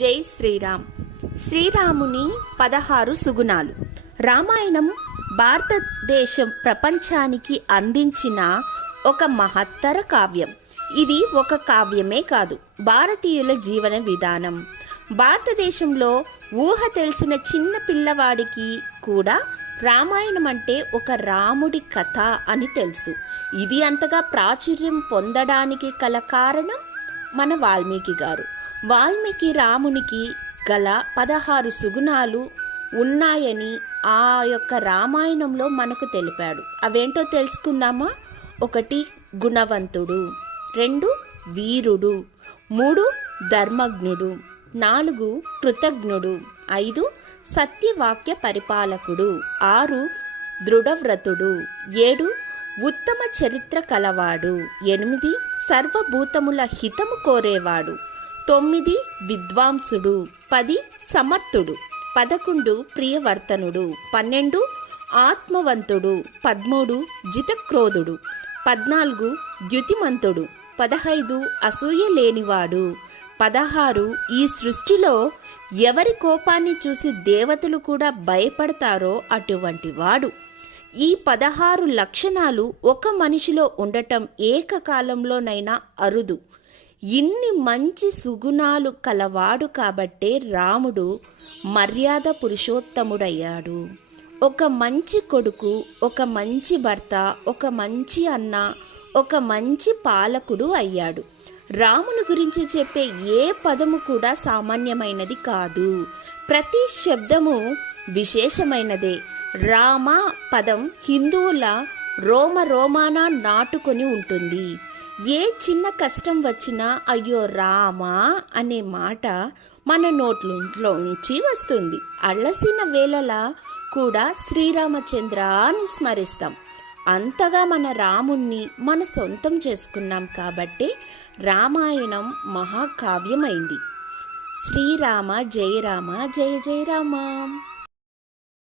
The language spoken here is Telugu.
జై శ్రీరామ్. శ్రీరాముని 16 సుగుణాలు. రామాయణం భారతదేశం ప్రపంచానికి అందించిన ఒక మహత్తర కావ్యం. ఇది ఒక కావ్యమే కాదు, భారతీయుల జీవన విధానం. భారతదేశంలో ఊహ తెలిసిన చిన్న పిల్లవాడికి కూడా రామాయణం అంటే ఒక రాముడి కథ అని తెలుసు. ఇది అంతగా ప్రాచుర్యం పొందడానికి గల కారణం మన వాల్మీకి గారు. వాల్మీకి రామునికి గల 16 సుగుణాలు ఉన్నాయని ఆ యొక్క రామాయణంలో మనకు తెలిపాడు. అవేంటో తెలుసుకుందామా? 1 గుణవంతుడు, 2 వీరుడు, 3 ధర్మజ్ఞుడు, 4 కృతజ్ఞుడు, 5 సత్యవాక్య పరిపాలకుడు, 6 దృఢవ్రతుడు, 7 ఉత్తమ చరిత్ర కలవాడు, 8 సర్వభూతముల హితము కోరేవాడు, 9 విద్వాంసుడు, 10 సమర్థుడు, 11 ప్రియవర్తనుడు, 12 ఆత్మవంతుడు, 13 జితక్రోధుడు, 14 ద్యుతిమంతుడు, 15 అసూయ లేనివాడు, 16 ఈ సృష్టిలో ఎవరి కోపాన్ని చూసి దేవతలు కూడా భయపడతారో అటువంటి వాడు. ఈ 16 లక్షణాలు ఒక మనిషిలో ఉండటం ఏకకాలంలోనైనా అరుదు. ఇన్ని మంచి సుగుణాలు కలవాడు కాబట్టే రాముడు మర్యాద పురుషోత్తముడయ్యాడు. ఒక మంచి కొడుకు, ఒక మంచి భర్త, ఒక మంచి అన్న, ఒక మంచి పాలకుడు అయ్యాడు. రాముని గురించి చెప్పే ఏ పదము కూడా సామాన్యమైనది కాదు. ప్రతి శబ్దము విశేషమైనదే. రామ పదం హిందువుల రోమ రోమాన నాటుకొని ఉంటుంది. ఏ చిన్న కష్టం వచ్చినా అయ్యో రామా అనే మాట మన నోట్లో నుంచి వస్తుంది. అలసిన వేళలా కూడా శ్రీరామచంద్ర అని స్మరిస్తాం. అంతగా మన రాముణ్ణి మన సొంతం చేసుకున్నాం కాబట్టి రామాయణం మహాకావ్యమైంది. శ్రీరామ జయ రామ, జయ జయ రామ.